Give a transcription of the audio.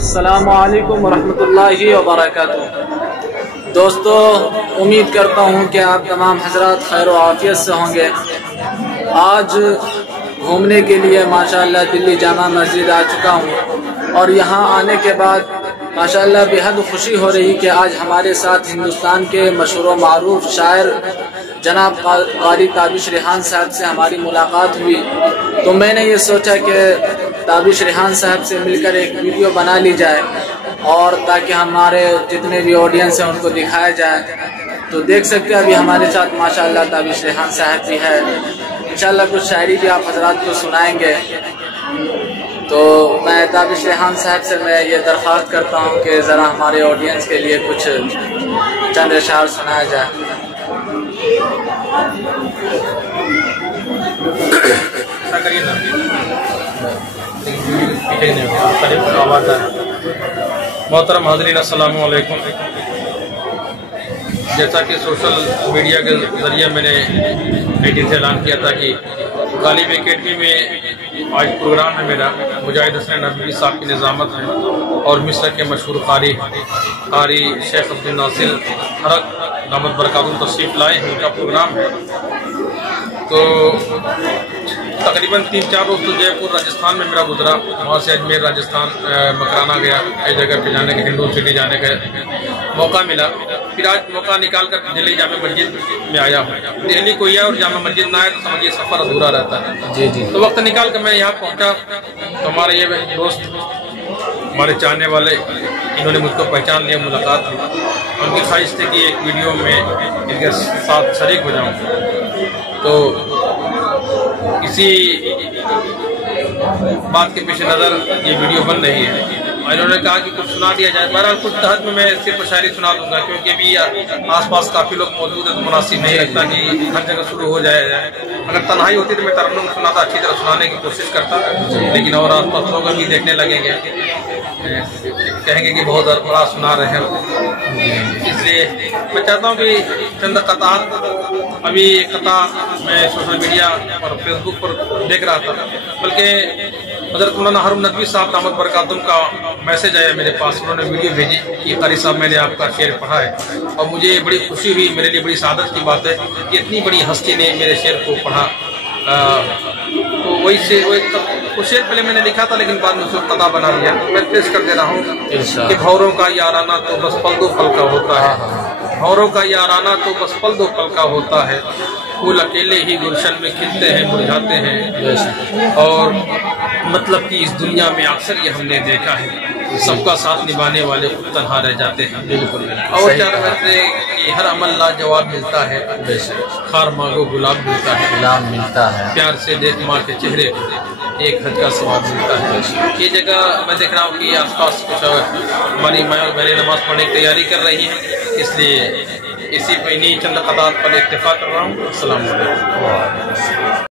السلام علیکم ورحمۃ اللہ وبرکاتہ۔ دوستو، امید کرتا ہوں کہ آپ تمام حضرات خیر و عافیت سے ہوں گے۔ آج گھومنے کے لیے ماشاءاللہ دلی جامع مسجد آ چکا ہوں، اور یہاں آنے کے بعد ماشاءاللہ بےحد خوشی ہو رہی کہ آج ہمارے ساتھ ہندوستان کے مشہور و معروف شاعر جناب قاری تابش ریحان صاحب سے ہماری ملاقات ہوئی۔ تو میں نے یہ سوچا کہ تابش ریحان صاحب سے مل کر ایک ویڈیو بنا لی جائے، اور تاکہ ہمارے جتنے بھی آڈینس ہیں ان کو دکھایا جائے۔ تو دیکھ سکتے ہیں ابھی ہمارے ساتھ ماشاءاللہ تابش ریحان صاحب بھی ہے، انشاءاللہ کچھ شاعری بھی آپ حضرات کو سنائیں گے۔ تو میں تابش ریحان صاحب سے میں یہ درخواست کرتا ہوں کہ ذرا ہمارے آڈینس کے لیے کچھ چند اشعار سنایا جائے۔ محترم حاضرین، السلام علیکم۔ جیسا کہ سوشل میڈیا کے ذریعے میں نے 18 سے اعلان کیا تھا کہ غالب اکیڈمی میں آج پروگرام ہے میرا، مجاہد حسن نبوی صاحب کی نظامت ہے، اور مصر کے مشہور قاری شیخ عبد الناصر حرق دامت برکاتہ تشریف لائے ہیں، ان کا پروگرام ہے۔ تو تقریباً 3-4 روز تو جے پور راجستھان میں میرا گزرا، وہاں سے اجمیر راجستھان مکرانا گیا، کئی جگہ پہ جانے کا، ہنڈون سٹی جانے کا موقع ملا۔ پھر آج موقع نکال کر دہلی جامع مسجد میں آیا ہوں۔ دہلی کوئی ہے اور جامع مسجد نہ آئے تو سمجھیے سفر ادھورا رہتا ہے۔ تو وقت نکال کر میں یہاں پہنچا تو ہمارے یہ دوست، ہمارے چاہنے والے، انہوں نے مجھ کو پہچان لیا، ملاقات ہوئی۔ ان کی خواہش تھی کہ ایک ویڈیو میں ان کے ساتھ شریک ہو جاؤں، تو اسی بات کے پیش نظر یہ ویڈیو بن رہی ہے۔ انہوں نے کہا کہ کچھ سنا دیا جائے۔ بہرحال کچھ تحت میں صرف شاعری سنا دوں گا، کیونکہ ابھی آس پاس کافی لوگ موجود ہیں تو مناسب نہیں لگتا کہ ہر جگہ شروع ہو جائے۔ اگر تنہائی ہوتی تو میں ترنم سناتا، اچھی طرح سنانے کی کوشش کرتا، لیکن اور آس پاس لوگ ابھی دیکھنے لگیں گے، کہیں گے کہ بہت بڑا سنا رہے ہیں۔ اس لیے میں چاہتا ہوں کہ چند قطعات، ابھی ایک قطع میں سوشل میڈیا اور فیس بک پر دیکھ رہا تھا، بلکہ حضرت مولانا ہارون ندوی صاحب دامت برکاتہم کا میسج آیا میرے پاس، انہوں نے ویڈیو بھیجی کہ قاری صاحب میں نے آپ کا شعر پڑھا ہے، اور مجھے بڑی خوشی ہوئی، میرے لیے بڑی سعادت کی بات ہے کہ اتنی بڑی ہستی نے میرے شعر کو پڑھا۔ تو وہ شعر پہلے میں نے لکھا تھا، لیکن بعد میں اس کو قطع بنا لیا، میں پیش کر دے رہا ہوں کہ بھوروں کا یارانہ تو بس پل دو پل کا ہوتا ہے، بھوروں کا یارانہ تو بس پل دو پل کا ہوتا ہے، پھول اکیلے ہی گلشن میں کھلتے ہیں، مرجھاتے ہیں، اور مطلب کہ اس دنیا میں اکثر یہ ہم نے دیکھا ہے، سب کا ساتھ نبھانے والے خود تنہا رہ جاتے ہیں۔ بالکل۔ اور کیا کہتے ہیں کہ ہر عمل لاجواب ملتا ہے، خار مانگو گلاب ملتا ہے، گلاب ملتا ہے، پیار سے دیکھ ماں کے چہرے ایک حج کا ثواب ملتا ہے۔ یہ جگہ میں دیکھ رہا ہوں کہ آس پاس کچھ ہماری بہنیں نماز پڑھنے کی تیاری کر رہی ہیں، اس لیے اسی پہ انہی چند قطعات پر اکتفا کر رہا ہوں۔ السلام علیکم۔